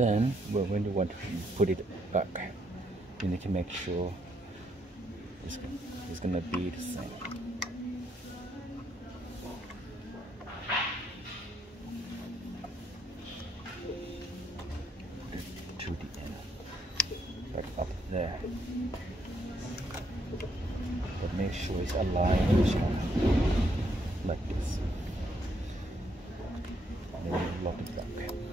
then when you want to put it back, you need to make sure it's gonna be the same. To the end, back up there, but make sure it's aligned with each other, like this. And then lock it back.